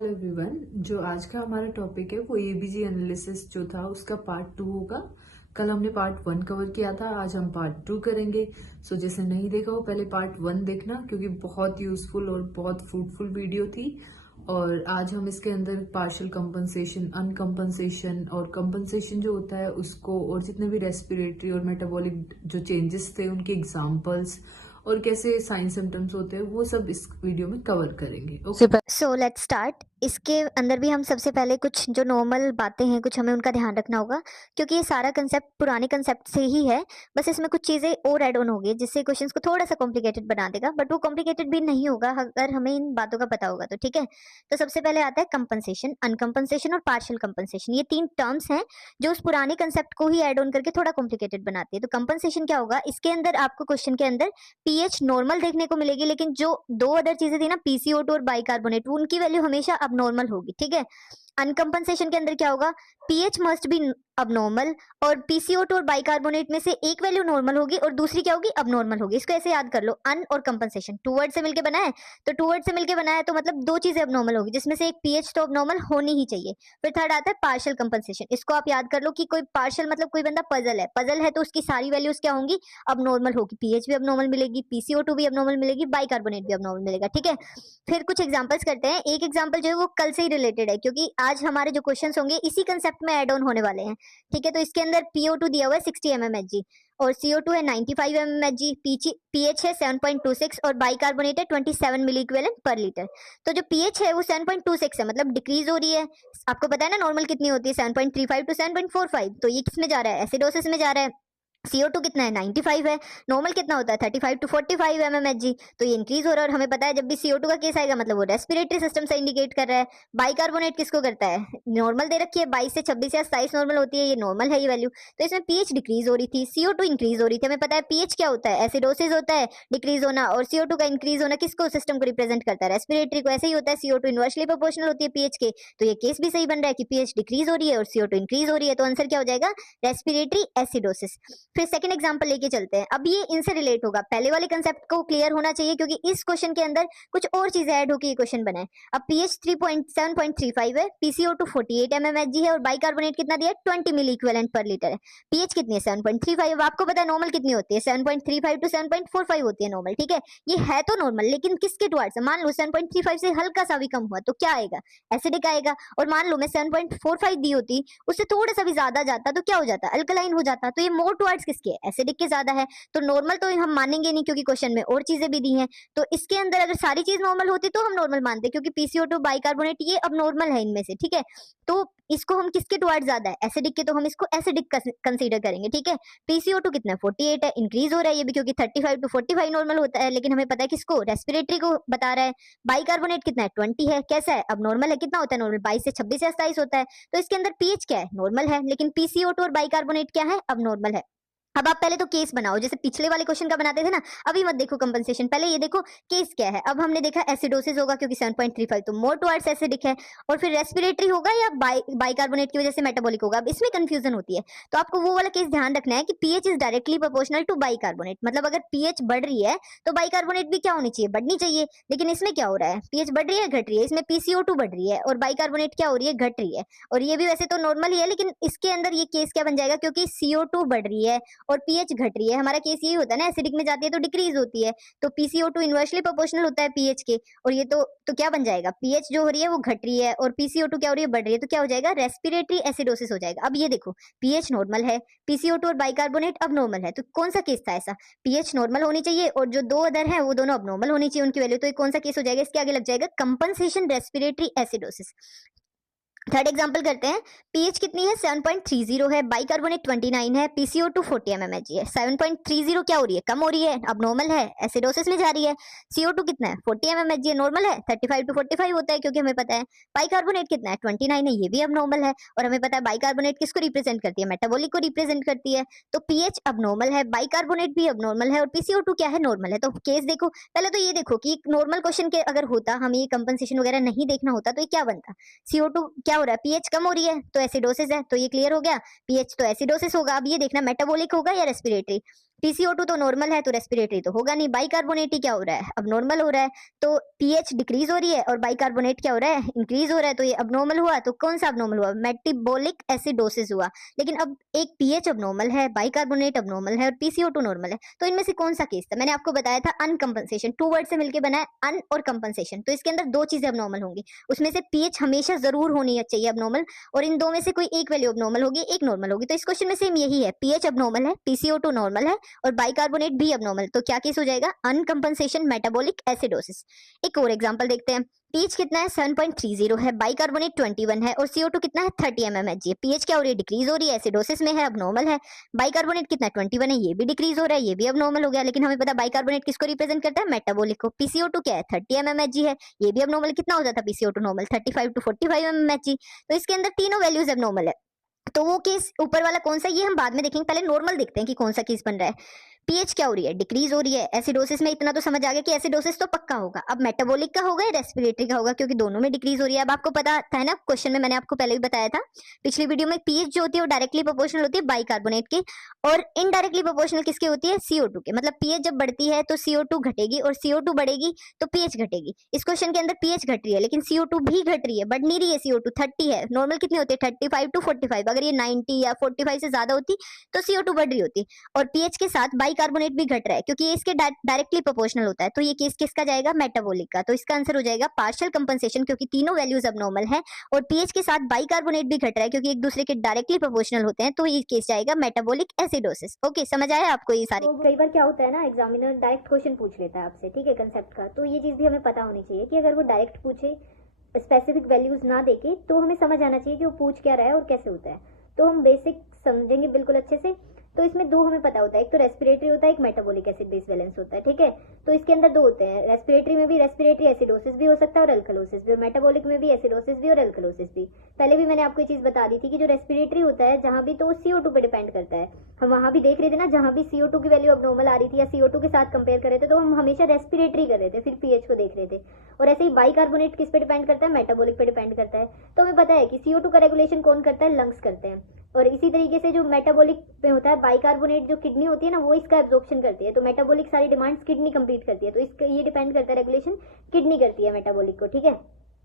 Hello everyone. जो आज का हमारा टॉपिक है वो एबीजी एनालिसिस जो था उसका पार्ट 2 होगा। कल हमने पार्ट 1 कवर किया था, आज हम पार्ट 2 करेंगे। सो जैसे नहीं देखा हो पहले पार्ट 1 देखना, क्योंकि बहुत यूजफुल और बहुत फ्रूटफुल वीडियो थी। और आज हम इसके अंदर पार्शियल कंपनसेशन, अनकंपनसेशन और कंपनसेशन जो होता है उसको, और जितने भी रेस्पिरेटरी और मेटाबॉलिक जो चेंजेस थे उनके एग्जाम्पल्स और कैसे साइन सिम्टम्स होते हैं वो सब इस वीडियो में कवर करेंगे। Okay, so let's start. इसके अंदर भी हम सबसे पहले कुछ जो नॉर्मल बातें हैं कुछ हमें उनका ध्यान रखना होगा, क्योंकि ये सारा कंसेप्ट पुराने कंसेप्ट से ही है। बस इसमें कुछ चीजें और ऐड ऑन होगी जिससे क्वेश्चंस को थोड़ा सा कॉम्प्लिकेटेड बना देगा, बट वो कॉम्प्लिकेटेड भी नहीं होगा अगर हमें इन बातों का पता होगा तो। ठीक है, तो सबसे पहले आता है कंपनसेशन, अनकंपनसेशन और पार्शियल कंपनसेशन। ये तीन टर्म्स हैं जो उस पुराने कंसेप्ट को ही ऐड ऑन करके थोड़ा कॉम्प्लिकेटेड बनाती है। तो कंपनसेशन क्या होगा, इसके अंदर आपको क्वेश्चन के अंदर पीएच नॉर्मल देखने को मिलेगी, लेकिन जो दो अदर चीजें थी ना, पीसीओ2 और बाइकार्बोनेट, उनकी वैल्यू हमेशा अब नॉर्मल होगी। ठीक है, अनकंपनसेशन के अंदर क्या होगा, पीएच मस्ट बी अब नॉर्मल, और पीसीओ2 और बाइकार्बोनेट में से एक वैल्यू नॉर्मल होगी और दूसरी क्या होगी, अब नॉर्मल होगी। इसको ऐसे याद कर लो, अन और कंपनसेशन टू वर्ड से मिलकर बना है, तो टू वर्ड से मिलकर बना है तो मतलब दो चीजें अब नॉर्मल होगी, जिसमें से एक पीएच तो अब नॉर्मल होनी ही चाहिए। फिर थर्ड आता है पार्शियल कंपनसेशन। इसको आप याद कर लो कि कोई पार्शियल मतलब कोई बंदा पजल है तो उसकी सारी वैल्यूज क्या होंगी, अब नॉर्मल होगी। पीएच भी अब नॉर्मल मिलेगी, पीसीओ2 भी अब नॉर्मल मिलेगी, बाइकार्बोनेट भी अब नॉर्मल मिलेगा। ठीक है, फिर कुछ एग्जांपल्स करते हैं। एक एग्जांपल जो है वो कल से ही रिलेटेड है, क्योंकि आज हमारे जो क्वेश्चंस होंगे इसी कंसेप्ट में ऐड ऑन होने वाले हैं। ठीक है, तो इसके अंदर PO2 दिया हुआ है 60 mmHg और CO2 है 95 mmHg, पीएच है 7.26 और बाइकार्बोनेट है 27 मिली इक्विवेलेंट पर लीटर। तो जो पीएच है वो 7.26 है, मतलब डिक्रीज हो रही है। आपको पता है ना नॉर्मल कितनी होती है, 7.35 टू 7.45। तो ये किस में जा रहा है, एसिडोसिस में जा रहा है। CO2 कितना है, 95 है। नॉर्मल कितना होता है, 35 टू 45 mmHg। तो ये इंक्रीज हो रहा है और हमें पता है जब भी CO2 का केस आएगा मतलब वो रेस्पिरेटरी सिस्टम से इंडिकेट कर रहा है। बाइकार्बोनेट किसको करता है, नॉर्मल दे रखी है 22 से 26 या 27 नॉर्मल होती है, ये नॉर्मल है ये वैल्यू। तो इसमें पीएच डिक्रीज हो रही थी, CO2 इंक्रीज हो रही थी। हमें पता है पीएच क्या होता है, एसिडोसिस होता है, डिक्रीज होना, और CO2 का इंक्रीज होना किसको, सिस्टम को रिप्रेजेंट करता है, रेस्पिरेटरी को। ऐसे ही होता है, CO2 इनवर्सली प्रोपोर्शनल होती है पीएच के। तो ये केस भी सही बन रहा है कि पीएच डिक्रीज हो रही है और CO2 इंक्रीज हो रही है। तो आंसर क्या हो जाएगा, रेस्पिरेटरी एसिडोसिस। फिर सेकंड एग्जांपल लेके चलते हैं। अब ये इनसे रिलेट होगा, पहले वाले कंसेप्ट को क्लियर होना चाहिए, क्योंकि इस क्वेश्चन के अंदर कुछ और चीजें ऐड होकर ये क्वेश्चन बना है। अब पीएच 7.35 है, पीसीओ2 48 mmHg है और बाइकार्बोनेट कितना दिया है, 20 मिली इक्विवेलेंट पर लीटर है। पीएच कितनी है, 7.35। अब आपको पता है नॉर्मल कितनी होती है, 7.35 टू 7.45 होती है नॉर्मल। ठीक है, ये है तो नॉर्मल, लेकिन किसके टुवर्ड्स है, मान लो 7.35 से हल्का सा भी कम हुआ तो क्या आएगा, एसिडिक आएगा। और मान लो मैं 7.45 दी होती, उससे थोड़ा सा भी ज्यादा जाता तो क्या हो जाता, अल्कलाइन हो जाता। तो ये मोर टुवर्ड्स किसके, एसिडिक के ज्यादा है। तो नॉर्मल तो हम मानेंगे नहीं, क्योंकि क्वेश्चन में और चीजें भी दी हैं। तो इसके अंदर अगर सारी चीज नॉर्मल होती तो हम नॉर्मल मानते, क्योंकि पीसीओ2 बाइकार्बोनेट ये अब नॉर्मल है इनमें से। ठीक है, तो इसको हम किसके टुवर्ड्स ज्यादा है, एसिडिक के, तो हम इसको एसिडिक कंसीडर करेंगे। ठीक है, पीसीओ2 कितना है, 48 है, इंक्रीज हो रहा है ये भी, क्योंकि 35 टू 45 नॉर्मल होता है, लेकिन हमें पता है किसको, रेस्पिरेटरी को बता रहा है। बाइकार्बोनेट कितना है, 20 है, कैसा है, अब नॉर्मल है। कितना होता है नॉर्मल, 22 से 26 या 27 होता है। तो इसके अंदर पीएच क्या है, नॉर्मल है, लेकिन पीसीओ2 और बाइकार्बोनेट क्या है, अब नॉर्मल है। अब आप पहले तो केस बनाओ, जैसे पिछले वाले क्वेश्चन का बनाते थे ना। अभी मत देखो कंपनसेशन, पहले ये देखो केस क्या है। अब हमने देखा एसिडोसिस होगा, क्योंकि 7.35 तो मोर टुवर्ड्स एसिडिक है। और फिर रेस्पिरेटरी होगा या बाइकार्बोनेट की वजह से मेटाबॉलिक होगा। अब इसमें कंफ्यूजन होती है, तो आपको वो वाला केस ध्यान रखना है कि pH is directly proportional to bicarbonate. मतलब अगर पीएच बढ़ रही है तो बाइकार्बोनेट भी क्या होनी चाहिए, बढ़नी चाहिए। लेकिन इसमें क्या हो रहा है, पीएच बढ़ रही है, घट रही है। इसमें पीसीओ2 बढ़ रही है और बाइकार्बोनेट क्या हो रही है, घट रही है। और ये भी वैसे तो नॉर्मल ही है, लेकिन इसके अंदर ये केस क्या बन जाएगा, क्योंकि CO2 बढ़ रही है और पीएच घट रही है। हमारा केस यही होता है ना, एसिडिक में जाती है तो डिक्रीज होती है। तो पीसीओ2 इनवर्सली प्रोपोर्शनल होता है पीएच के। और ये तो क्या बन जाएगा, पीएच जो हो रही है वो घट रही है और पीसीओ2 क्या हो रही है, बढ़ रही है। तो क्या हो जाएगा, रेस्पिरेटरी एसिडोसिस हो जाएगा। अब ये देखो, पीएच नॉर्मल है, पीसीओ2 और बाइकार्बोनेट अब नॉर्मल है, तो कौन सा केस था ऐसा, पीएच नॉर्मल होनी चाहिए और जो दो अदर है वो दोनों अब नॉर्मल होनी चाहिए उनकी वैल्यू। तो ये कौन सा केस हो जाएगा, इसके आगे लग जाएगा compensation respiratory acidosis. Third example करते हैं। पीएच कितनी है, 7.30 है, बाइकार्बोनेट 29 है, पीसीओ2 40 mmHg है। 7.30 क्या हो रही है, कम हो रही है, अब नॉर्मल है, एसिडोसिस में जा रही है। CO2 कितना है, 40 mmHg है, नॉर्मल है, 35 टू 45 होता है, क्योंकि हमें पता है। बाइकार्बोनेट कितना है, 29 है, ये भी अब नॉर्मल है। और हमें पता है बाइकार्बोनेट किसको रिप्रेजेंट करती है, मेटाबॉलिक को रिप्रेजेंट करती है। तो पीएच अब नॉर्मल है, बाइकार्बोनेट भी अब नॉर्मल है और पीसीओ2 क्या है, नॉर्मल है। तो केस देखो, पहले तो ये देखो कि नॉर्मल क्वेश्चन के अगर होता, हमें ये कंपनसेशन वगैरह नहीं देखना होता, तो ये क्या बनता, CO2 क्या हो रहा है, पीएच कम हो रही है तो एसिडोसिस है, तो ये क्लियर हो गया, पीएच तो एसिडोसिस होगा। अब ये देखना मेटाबॉलिक होगा या रेस्पिरेटरी। PCO2 तो नॉर्मल है तो रेस्पिरेटरी तो होगा नहीं, बाइकार्बोनेट ही क्या हो रहा है, अब नॉर्मल हो रहा है, तो पीएच डिक्रीज हो रही है और बाइकार्बोनेट क्या हो रहा है, इंक्रीज हो रहा है, तो ये अबनॉर्मल हुआ, तो कौन सा अबनॉर्मल हुआ, मेटाबॉलिक एसिडोसिस हुआ। लेकिन अब एक पीएच अबनॉर्मल है, बाइकार्बोनेट अबनॉर्मल है और PCO2 नॉर्मल है, तो इनमें से कौन सा केस था, मैंने आपको बताया था अनकंपनसेशन, टू वर्ड से मिलकर बना है अन और कंपनसेशन, तो इसके अंदर दो चीजें अबनॉर्मल होंगी, उसमें से पीएच हमेशा जरूर होनी चाहिए अबनॉर्मल, और इन दो में से कोई एक वैल्यू अबनॉर्मल होगी, एक नॉर्मल होगी, तो इस क्वेश्चन में सेम यही है, पीएच अबनॉर्मल है, PCO2 नॉर्मल है और बाइकार्बोनेट भी अबनॉर्मल, तो क्या केस हो जाएगा, अनकंपनसेशन मेटाबॉलिक एसिडोसिस। एक और एग्जांपल देखते हैं, पीएच कितना है 7.30 है, बाइकार्बोनेट 21 है और CO2 कितना है 30 mmHg है, पीएच क्या हो रही है, डिक्रीज हो रही है, एसिडोसिस में है, अबनॉर्मल है, बाइकार्बोनेट कितना 21 है, ये भी डिक्रीज हो रहा है, ये भी अबनॉर्मल हो गया, लेकिन हमें पता बाइकार्बोनेट किसको रिप्रेजेंट करता है, मेटाबॉलिक को, PCO2 क्या है 30 mmHg है, ये भी अबनॉर्मल, कितना हो जाता है PCO2 नॉर्मल 35 to 45 mmHg, तो इसके अंदर तीनों वैल्यूज अबनॉर्मल है, तो वो केस ऊपर वाला कौन सा, ये हम बाद में देखेंगे, पहले नॉर्मल देखते हैं कि कौन सा केस बन रहा है। पीएच क्या हो रही है, डिक्रीज हो रही है, एसिडोसिस में इतना तो समझ आ गया कि एसिडोसिस तो पक्का होगा, अब मेटाबॉलिक का होगा या रेस्पिरेटरी का होगा, क्योंकि दोनों में डिक्रीज हो रही है। अब आपको पता था ना, क्वेश्चन में मैंने आपको पहले भी बताया था पिछली वीडियो में, पीएच जो होती है वो डायरेक्टली प्रोपोर्शनल होती है बाइकार्बोनेट के, और इनडायरेक्टली प्रोपोर्शनल किसके होती है, CO2 के, मतलब पीएच जब बढ़ती है तो CO2 घटेगी और CO2 बढ़ेगी तो पीएच घटेगी। इस क्वेश्चन के अंदर पीएच घट रही है लेकिन CO2 भी घट रही है, बढ़ नहीं रही है, CO2 30 है, नॉर्मल कितनी होती है 35 to 45, अगर ये 90 या 45 से ज्यादा होती तो CO2 बढ़ रही होती, और पीएच के साथ बाइकार्बोनेट भी घट रहा है क्योंकि ये इसके डायरेक्टली प्रोपोर्शनल होता है, तो ये केस किसका जाएगा, मेटाबॉलिक का, तो इसका आंसर हो जाएगा पार्शियल कंपनसेशन, क्योंकि तीनों वैल्यूज अबनॉर्मल है और पीएच के साथ बाइकार्बोनेट भी घट रहा है क्योंकि एक दूसरे के डायरेक्टली प्रोपोर्शनल होते हैं, तो ये केस जाएगा मेटाबॉलिक एसिडोसिस। ओके, समझ आया आपको ये सारी। तो कई बार क्या होता है ना, एग्जामिनर डायरेक्ट क्वेश्चन पूछ लेता है आपसे, ठीक है, कंसेप्ट का, तो ये चीज़ भी हमें पता होनी चाहिए कि अगर वो डायरेक्ट पूछे स्पेसिफिक वैल्यूज ना देके, तो हमें समझ आना चाहिए कि वो पूछ क्या रहा है और कैसे होता है, तो हम बेसिक समझेंगे बिल्कुल अच्छे से। तो इसमें दो हमें पता होता है, एक तो रेस्पिरेटरी होता है, एक मेटाबॉलिक एसिड बेस बैलेंस होता है, ठीक है। तो इसके अंदर दो होते हैं, रेस्पिरेटरी में भी रेस्पिरेटरी एसिडोसिस भी हो सकता है और अल्कलोसिस भी, और मेटाबॉलिक में भी एसिडोसिस भी और अल्कलोसिस भी। पहले भी मैंने आपको ये चीज बता दी थी कि जो रेस्पिरेटरी होता है जहां भी, तो CO2 पे डिपेंड करता है, हम वहां भी देख रहे थे ना, जहां भी CO2 की वैल्यू अब नॉर्मल आ रही थी या CO2 के साथ कंपेयर कर रहे थे, तो हम हमेशा रेस्पिरेटरी कर रहे थे, फिर पीएच को देख रहे थे। और ऐसे ही बाइकार्बोनेट किस पे डिपेंड करता है, मेटाबॉलिक पे डिपेंड करता है। तो हमें पता है कि CO2 का रेगुलेशन कौन करता है, लंग्स करते हैं, और इसी तरीके से जो मेटाबॉलिक पे होता है, बाइकार्बोनेट जो किडनी होती है ना, वो इसका एब्जॉर्प्शन करती है, तो मेटाबॉलिक सारी डिमांड्स किडनी कंप्लीट करती है, तो इसका ये डिपेंड करता है, रेगुलेशन किडनी करती है मेटाबॉलिक को, ठीक है।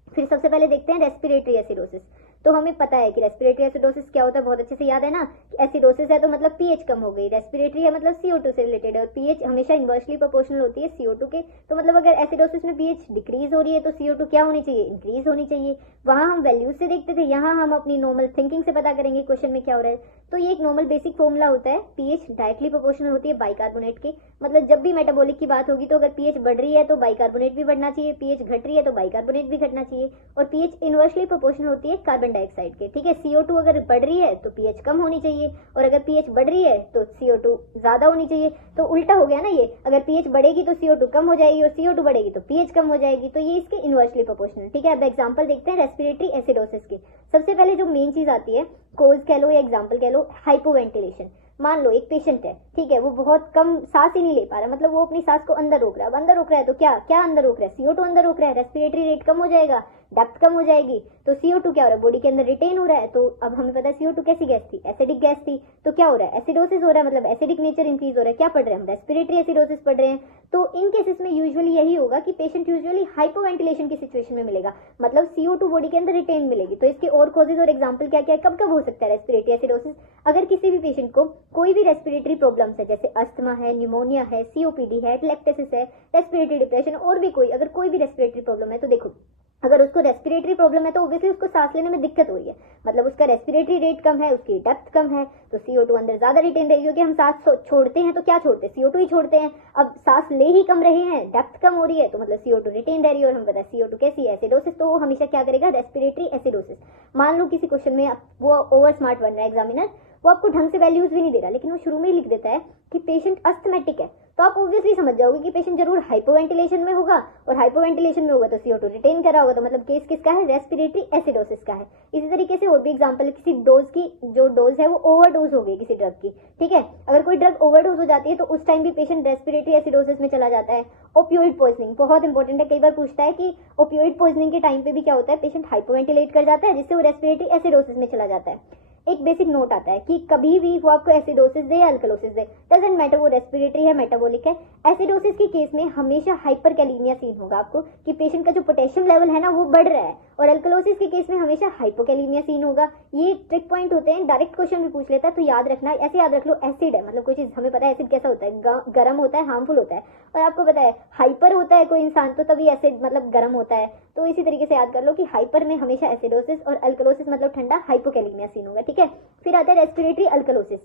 फिर सबसे पहले देखते हैं रेस्पिरेटरी एसिडोसिस। तो हमें पता है कि रेस्पिरेटरी एसिडोसिस क्या होता है, बहुत अच्छे से याद है ना, एसिडोसिस है तो मतलब पीएच कम हो गई, रेस्पिरेटरी है मतलब CO2 से रिलेटेड है, और पीएच हमेशा इनवर्सली प्रोपोर्शनल होती है CO2 के, तो मतलब अगर एसिडोसिस में पीएच डिक्रीज हो रही है तो CO2 क्या होनी चाहिए, इंक्रीज होनी चाहिए। वहां हम वैल्यूज से देखते थे, यहाँ हम अपनी नॉर्मल थिंकिंग से पता करेंगे क्वेश्चन में क्या हो रहा है। तो ये एक नॉर्मल बेसिक फॉर्मूला होता है, पीएच डायरेक्टली प्रोपोर्शनल होती है बाइकार्बोनेट के, मतलब जब भी मेटाबॉलिक की बात होगी तो अगर पीएच बढ़ रही है तो बाइकार्बोनेट भी बढ़ना चाहिए, पीएच घट रही है तो बाइकार्बोनेट भी घटना चाहिए, और पीएच इनवर्सली प्रोपोर्शनल होती है कार्बन डाइऑक्साइड के, ठीक है। CO2 अगर बढ़ रही है तो पीएच कम होनी चाहिए, और अगर पीएच बढ़ रही है तो CO2 ज्यादा होनी चाहिए, तो उल्टा हो गया ना ये, अगर पीएच बढ़ेगी तो CO2 कम हो जाएगी और CO2 बढ़ेगी तो पीएच कम हो जाएगी, तो ये इसके इनवर्सली प्रोपोर्शनल, ठीक है। अब एग्जांपल देखते हैं रेस्पिरेटरी एसिडोसिस की। सबसे पहले जो मेन चीज आती है, कोज कह लो या एग्जाम्पल कह लो, हाइपोवेंटिलेशन। मान लो एक पेशेंट है, ठीक है, वो बहुत कम सांस ही नहीं ले पा रहा, मतलब वो अपनी सांस को अंदर रोक रहा है, अब अंदर रोक रहा है तो क्या क्या अंदर रोक रहा है, CO2 अंदर रोक रहा है, रेस्पिरेटरी रेट कम हो जाएगा, डेप्थ कम हो जाएगी, तो CO2 क्या हो रहा है, बॉडी के अंदर रिटेन हो रहा है। तो अब हमें पता है CO2 कैसी गैस थी, एसिडिक गैस थी, तो क्या हो रहा है, एसिडोसिस हो रहा है, मतलब एसिडिक नेचर इंक्रीज हो रहा है, क्या पढ़ रहे हैं हम, रेस्पिरेटरी एसिडोसिस पढ़ रहे हैं। तो इन केसेस में यूजुअली यही होगा कि पेशेंट यूजुअली हाइपोवेंटिलेशन की सिचुएशन में मिलेगा, मतलब CO2 बॉडी के अंदर रिटेन मिलेगी। तो इसके और कॉजेज और एग्जाम्पल क्या क्या, कब कब हो सकता है रेस्पिरेटरी एसिडोसिस, अगर किसी भी पेशेंट को कोई भी रेस्पिरेटरी प्रॉब्लम्स है, जैसे अस्थमा है, न्यूमोनिया है, COPD है, एटलेक्टेसिस है, रेस्पिरेटरी डिप्रेशन, और भी कोई अगर कोई भी रेस्पिरेटरी प्रॉब्लम है, तो देखो अगर उसको रेस्पिरेटरी प्रॉब्लम है तो ऑब्वियसली उसको सांस लेने में दिक्कत हो रही है, मतलब उसका रेस्पिरेटरी रेट कम है, उसकी डेप्थ कम है, तो CO2 अंदर ज्यादा रिटेन रहेगी, क्योंकि हम सांस छोड़ते हैं तो क्या छोड़ते हैं, CO2 ही छोड़ते हैं। अब सांस ले ही कम रहे हैं, डेप्थ कम हो रही है, तो मतलब CO2 रिटेन रह रही है, और हम पता है CO2 कैसी है, एसिडोसिस, तो वो हमेशा क्या करेगा, रेस्पिरेटरी एसिडोसिस। मान लो किसी क्वेश्चन में वो ओवर स्मार्ट बन रहा है एग्जामिनर, वो आपको ढंग से वैल्यूज भी नहीं दे रहा, लेकिन वो शुरू में ही लिख देता है कि पेशेंट अस्थमेटिक है, तो आप ऑब्वियसली समझ जाओगे कि पेशेंट जरूर हाइपोवेंटिलेशन में होगा, और हाइपोवेंटिलेशन में होगा तो CO2 रिटेन करा होगा, तो मतलब केस किसका है, रेस्पिरेटरी एसिडोसिस का है। इसी तरीके से और भी एग्जांपल, किसी डोज की जो डोज है वो ओवरडोज हो गई किसी ड्रग की, ठीक है, अगर कोई ड्रग ओवरडोज हो जाती है तो उस टाइम भी पेशेंट रेस्पिरेटरी एसिडोसिस में चला जाता है। ओपियोइड पॉइजनिंग बहुत इंपॉर्टेंट है, कई बार पूछता है कि ओपियोइड पॉइजनिंग के टाइम पे भी क्या होता है, पेशेंट हाइपोवेंटिलेट कर जाता है, जिससे वो रेस्पिरेटरी एसिडोसिस में चला जाता है। एक बेसिक नोट आता है कि कभी भी वो आपको एसिडोसिस दे या अल्कलोसिस दे, डजंट मैटर वो रेस्पिरेटरी है मेटाबॉलिक है, एसिडोसिस के केस में हमेशा हाइपरकैलीमिया सीन होगा आपको कि पेशेंट का जो पोटेशियम लेवल है ना वो बढ़ रहा है, और अल्कलोसिस के केस में हमेशा हाइपोकैलीमिया सीन होगा। ये ट्रिक पॉइंट होते हैं, डायरेक्ट क्वेश्चन भी पूछ लेता है, तो याद रखना, ऐसे याद रख लो, एसिड है मतलब कोई चीज हमें पता है एसिड कैसा होता है, गर्म होता है, हार्मफुल होता है, और आपको पता है हाइपर होता है कोई इंसान तो तभी एसिड मतलब गर्म होता है। तो इसी तरीके से याद कर लो कि हाइपर में हमेशा एसिडोसिस और अल्कलोसिस मतलब ठंडा हाइपोकैलीमिया सीन होगा, ठीक है। फिर आता है रेस्पिरेटरी अल्कलोसिस।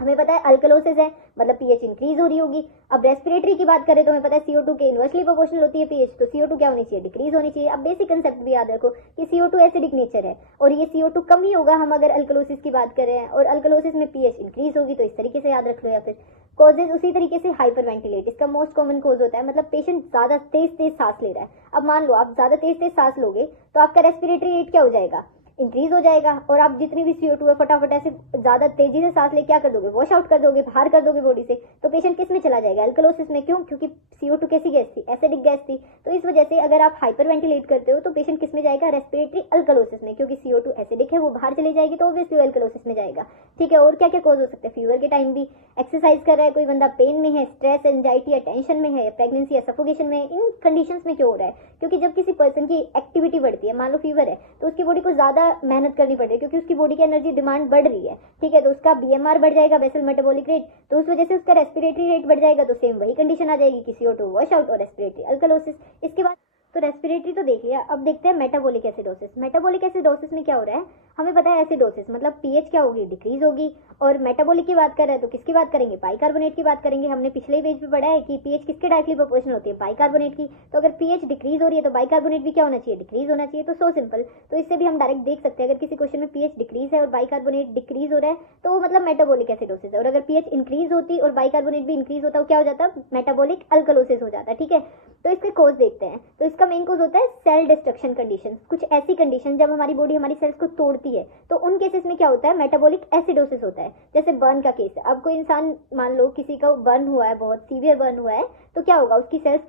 हमें पता है अल्कलोसिस है मतलब पीएच इंक्रीज हो रही होगी। अब रेस्पिरेटरी की बात करें तो हमें पता है CO2 के इनवर्सली प्रोपोर्शनल होती है पीएच, तो CO2 क्या होनी चाहिए, डिक्रीज होनी चाहिए। अब बेसिक कंसेप्ट भी याद रखो कि CO2 एसिडिक नेचर है और ये CO2 कम ही होगा हम अगर अल्कलोसिस की बात करें, और अल्कलोसिस में पीएच इंक्रीज होगी, तो इस तरीके से याद रख लो। या फिर कॉजेज उसी तरीके से हाइपरवेंटिलेट, इसका मोस्ट कॉमन कॉज होता है मतलब पेशेंट ज्यादा तेज सांस ले रहा है। अब मान लो आप ज्यादा तेज सांस लोगे तो आपका रेस्पिरेटरी रेट क्या हो जाएगा, इंक्रीज हो जाएगा, और आप जितनी भी CO2 है फटाफट ऐसे ज्यादा तेजी से सांस ले क्या कर दोगे, वॉश आउट कर दोगे, बाहर कर दोगे बॉडी से, तो पेशेंट किस में चला जाएगा, अल्कलोसिस में। क्यों, क्योंकि CO2 कैसी गैस थी, एसिडिक गैस थी। तो इस वजह से अगर आप हाइपर वेंटिलेट करते हो तो पेशेंट किस में जाएगा, रेस्पिरेटरी अल्कलोसिस में, क्योंकि CO2 एसिडिक है वो बाहर चली जाएगी तो ऑब्वियसली अल्कलोसिस में जाएगा, ठीक है। और क्या क्या कॉज हो सकते हैं, फीवर के टाइम भी, एक्सरसाइज कर रहा है कोई बंदा, पेन में है, स्ट्रेस एंजाइटी या टेंशन में है, प्रेगनेंसी या सफोकेशन में, इन कंडीशंस में क्यों हो रहा है, क्योंकि जब किसी पर्सन की एक्टिविटी बढ़ती है, मान लो फीवर है तो उसकी बॉडी को ज्यादा मेहनत करनी पड़ रही है क्योंकि उसकी बॉडी की एनर्जी डिमांड बढ़ रही है, ठीक है। तो उसका BMR बढ़ जाएगा, बेसल मेटाबॉलिक रेट, तो उस वजह से उसका रेस्पिरेटरी रेट बढ़ जाएगा, तो सेम वही कंडीशन आ जाएगी कि CO2 वॉश आउट और रेस्पिरेटरी अल्कलोसिस। इसके बाद तो रेस्पिरेटरी तो देख लिया, अब देखते हैं मेटाबॉलिक एसिडोसिस। मेटाबॉलिक एसिडोसिस में क्या हो रहा है, हमें पता है एसिडोसिस मतलब पीएच क्या होगी, डिक्रीज होगी, और मेटाबॉलिक की बात कर रहे हैं तो किसकी बात करेंगे, बाइकार्बोनेट की बात करेंगे। हमने पिछले पेज पे पढ़ा है कि पीएच किसके डायरेक्टली प्रोपोर्शनल होती है, बाइकार्बोनेट की। तो अगर पीएच डिक्रीज हो रही है तो बाइकार्बोनेट भी क्या होना चाहिए, डिक्रीज होना चाहिए। तो सो सिंपल, तो इससे भी हम डायरेक्ट देख सकते हैं अगर किसी क्वेश्चन में पीएच डिक्रीज है और बाइकार्बोनेट डिक्रीज हो रहा है तो वो मतलब मेटाबॉलिक एसिडोसिस है, और अगर पीएच इंक्रीज होती और बाइकार्बोनेट भी इंक्रीज होता है क्या हो जाता है, मेटाबॉलिक अल्कलोसिस हो जाता है, ठीक है। तो इसके कोज देखते हैं, तो इसका मेन कोज होता है सेल डिस्ट्रक्शन कंडीशन, कुछ ऐसी कंडीशन जब हमारी बॉडी हमारी सेल्स को तोड़ती है तो उन केसेस में क्या होता है, मेटाबॉलिक एसिडोसिस होता है। जैसे बर्न का केस है, अब कोई इंसान मान लो किसी का बर्न हुआ है, बहुत सीवियर बर्न हुआ है, तो क्या होगा, उसकी सेल्स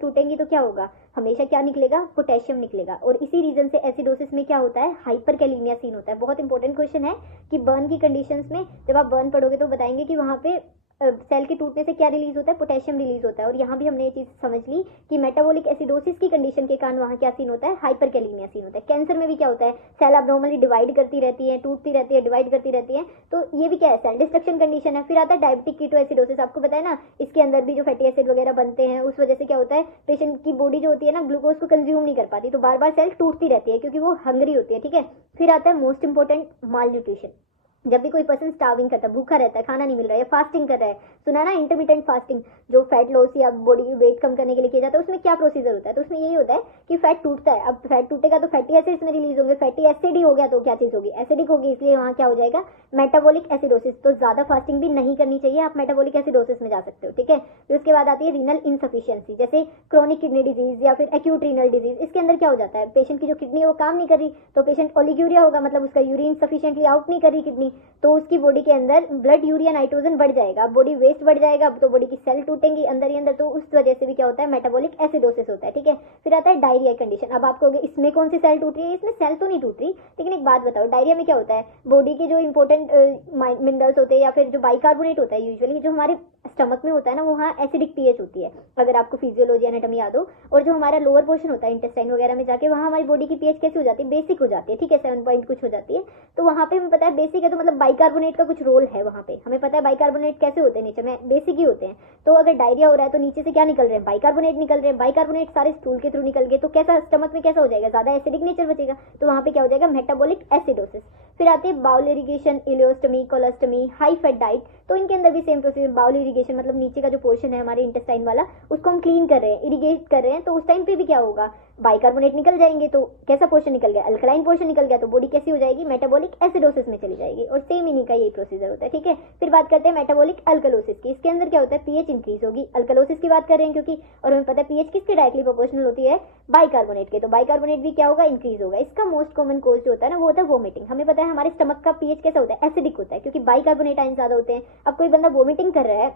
टूटेंगी तो क्या होगा, हमेशा क्या निकलेगा, पोटेशियम निकलेगा, और इसी रीजन से एसिडोसिस में क्या होता है, हाइपरकैलीमिया सीन होता है। बहुत इंपॉर्टेंट क्वेश्चन है कि बर्न की कंडीशंस में जब आप बर्न पढ़ोगे तो बताएंगे कि वहां पे सेल के टूटने से क्या रिलीज होता है, पोटेशियम रिलीज होता है। और यहाँ भी हमने ये चीज समझ ली कि मेटाबॉलिक एसिडोसिस की कंडीशन के कारण वहाँ क्या सीन होता है, हाइपरकैलीमिया सीन होता है। कैंसर में भी क्या होता है, सेल अबनॉर्मली डिवाइड करती रहती है, टूटती रहती है, डिवाइड करती रहती है, तो ये भी क्या है, सेल डिस्ट्रक्शन कंडीशन है। फिर आता है डायबिटिक कीटोएसिडोसिस, आपको पता है ना, इसके अंदर भी जो फैटी एसिड वगैरह बनते हैं उस वजह से क्या होता है, पेशेंट की बॉडी जो होती है ना ग्लूकोज को कंज्यूम नहीं कर पाती, तो बार बार सेल टूटती रहती है क्योंकि वो हंग्री होती है, ठीक है। फिर आता है मोस्ट इंपॉर्टेंट, माल न्यूट्रिशन। जब भी कोई पर्सन स्टार्विंग करता है, भूखा रहता है, खाना नहीं मिल रहा है, या फास्टिंग कर रहा है, सुना ना इंटरमिटेंट फास्टिंग जो फैट लॉस या बॉडी वेट कम करने के लिए किया जाता है, उसमें क्या प्रोसीजर होता है, तो उसमें यही होता है कि फैट टूटता है। अब फैट टूटेगा तो फैटी एसिड्स में रिलीज होंगे, फैटी एसिड ही हो गया तो क्या चीज होगी, एसिडिक होगी, इसलिए वहाँ क्या हो जाएगा, मेटाबॉलिक एसिडोसिस। तो ज्यादा फास्टिंग भी नहीं करनी चाहिए, आप मेटाबॉलिक एसिडोसिस में जा सकते हो, ठीक है। फिर उसके बाद आती है रीनल इनसफिशियंसी, जैसे क्रोनिक किडनी डिजीज या फिर एक्यूट रीनल डिजीज। इसके अंदर क्या हो जाता है, पेशेंट की जो किडनी है वो काम नहीं कर रही, तो पेशेंट ओलिग्यूरिया होगा, मतलब उसका यूरिन सफिशिएंटली आउट नहीं कर रही किडनी, तो उसकी बॉडी के अंदर ब्लड यूरिया नाइट्रोजन बढ़ जाएगा, बॉडी वेस्ट बढ़ जाएगा, तो बॉडी की सेल टूटेंगी अंदर ही अंदर, तो उस वजह से भी क्या होता है, मेटाबॉलिक एसिडोसिस होता है, ठीक है। फिर आता है डायरिया कंडीशन। अब आप कहोगे इसमें कौन सी सेल टूट रही है, इसमें सेल तो नहीं टूट रही, लेकिन एक बात बताओ, डायरिया में क्या होता है, बॉडी के जो इंपॉर्टेंट मिनरल्स होते हैं या फिर जो बाइकार्बोनेट होता है यूजुअली जो हमारे स्टमक में होता है ना, वहाँ एसिडिक पीएच होती है, अगर आपको फिजियोलॉजी एनाटॉमी याद हो। और जो हमारा लोअर पोर्शन होता है इंटेस्टाइन वगैरह में जाके, वहाँ हमारी बॉडी की पीएच कैसी हो जाती है, बेसिक हो जाती है, ठीक है, 7 पॉइंट कुछ हो जाती है। तो वहाँ पे हमें पता है बेसिक है तो मतलब बाइकार्बोनेट का कुछ रोल है वहाँ पे, हमें पता है बाइकार्बोनेट कैसे होते हैं, नेचर में बेसिक ही होते हैं। तो अगर डायरिया हो रहा है तो नीचे से क्या निकल रहे हैं, बाइकार्बोनेट निकल रहे हैं, बाइकार्बोनेट सारे स्टूल के थ्रू निकल गए, तो कैसा स्टमक में कैसा हो जाएगा, ज्यादा एसिडिक नेचर बचेगा, तो वहाँ पे क्या हो जाएगा, मेटाबॉलिक एसिडोसिस। फिर आते हैं bowel irrigation, ileostomy, colostomy, high fat diet. तो इनके अंदर भी सेम प्रोसीजर, बाउल इरिगेशन मतलब नीचे का जो पोर्शन है हमारे इंटेस्टाइन वाला, उसको हम क्लीन कर रहे हैं, इरिगेट कर रहे हैं, तो उस टाइम पे भी क्या होगा, बाइकार्बोनेट निकल जाएंगे, तो कैसा पोर्शन निकल गया, अल्कलाइन पोर्शन निकल गया, तो बॉडी कैसी हो जाएगी, मेटाबॉलिक एसिडोसिस में चली जाएगी। और सेम इन्हीं का यही प्रोसीजर होता है, ठीक है। फिर बात करते हैं मेटाबॉलिक अल्कलोसिस की। इसके अंदर क्या होता है, पीएच इंक्रीज होगी, अल्कलोसिस की बात कर रहे हैं क्योंकि, और हमें पता है पीएच किसके डायरेक्टली प्रोपोर्शनल होती है, बाइकार्बोनेट के, तो बाइकार्बोनेट भी क्या होगा, इंक्रीज होगा। इसका मोस्ट कॉमन कॉज जो होता है ना वो होता है वोमिटिंग। हमें पता है हमारे स्टमक का पीएच कैसा होता है, एसिडिक होता है, क्योंकि बाइकार्बोनेट आयन ज्यादा होते हैं। अब कोई बंदा वोमिटिंग कर रहा है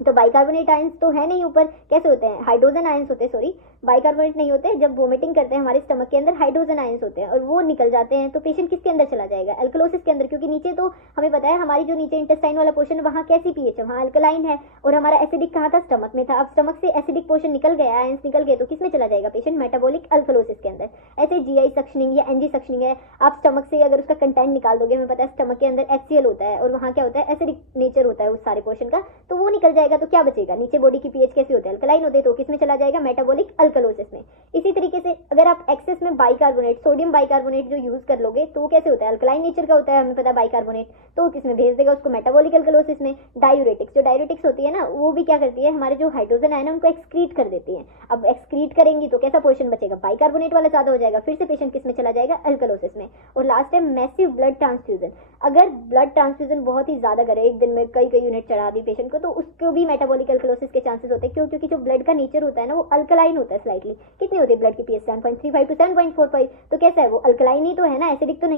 तो बाइकार्बोनेट आयंस तो है नहीं ऊपर, कैसे होते हैं, हाइड्रोजन आयंस होते हैं, सॉरी बाइकार्बोनेट नहीं होते। जब वोमिटिंग करते हैं हमारे स्टमक के अंदर हाइड्रोजन आयंस होते हैं और वो निकल जाते हैं, तो पेशेंट किसके अंदर चला जाएगा, अल्कलोसिस के अंदर, क्योंकि नीचे तो हमें पता है हमारी जो नीचे इंटेस्टाइन वाला पोर्शन वहाँ कैसी पीएच है, वहाँ अल्कलाइन है, और हमारा एसिडिक कहाँ था, स्टमक में था। अब स्टमक से एसिडिक पोर्शन निकल गया, आयंस निकल गए, तो किसमें चला जाएगा पेशेंट, मेटाबॉलिक अल्कलोसिस के अंदर। ऐसे जीआई सक्शनिंग या एनजी सक्शनिंग है, आप स्टमक से अगर उसका कंटेंट निकाल दोगे, हमें पता है स्टमक के अंदर HCl होता है और वहाँ क्या होता है, एसिडिक नेचर होता है उस सारे पोर्शन का, तो वो निकल जाएगा, तो क्या बचेगा, नीचे बॉडी की पीएच कैसे होते हैं, अल्कलाइन होते हैं, तो किसमें चला जाएगा, मेटाबॉलिक अल्कलोसिस में। इसी तरीके से अगर आप एक्सेस में बाइकार्बोनेट, सोडियम बाइकार्बोनेट जो यूज कर लोगे, तो वो कैसे होता है, अल्कलाइन नेचर का होता है, हमें पता है बाइकार्बोनेट, तो किसमें भेज देगा उसको, मेटाबॉलिक अल्कलोसिस में। डायूरेटिक्स, जो डायूरेटिक्स होती है ना, वो भी क्या करती है, हमारे जो हाइड्रोजन आयन है उनको एक्सक्रीट कर देती है। अब एक्सक्रीट करेंगी तो कैसा पोर्शन बचेगा, बाइकार्बोनेट वाला ज्यादा हो जाएगा, फिर से पेशेंट किसमें चला जाएगा, अल्कलोसिस में। और लास्ट है मैसिव ब्लड ट्रांसफ्यूजन। अगर ब्लड ट्रांसफ्यूजन बहुत ही ज्यादा करे, एक दिन में कई यूनिट चढ़ा दी पेशेंट को, तो उसको भी मेटाबॉलिक अल्कलोसिस के चांसेस होते हैं। क्यों, क्योंकि जो ब्लड का नेचर होता है ना, वो अल्कलाइन होता है स्लाइटली। कितनी होती है ब्लड की पीएच, 7.35 to 7.45, तो कैसा है वो, अल्कलाइन ही तो है ना, एसिडिक तो नहीं।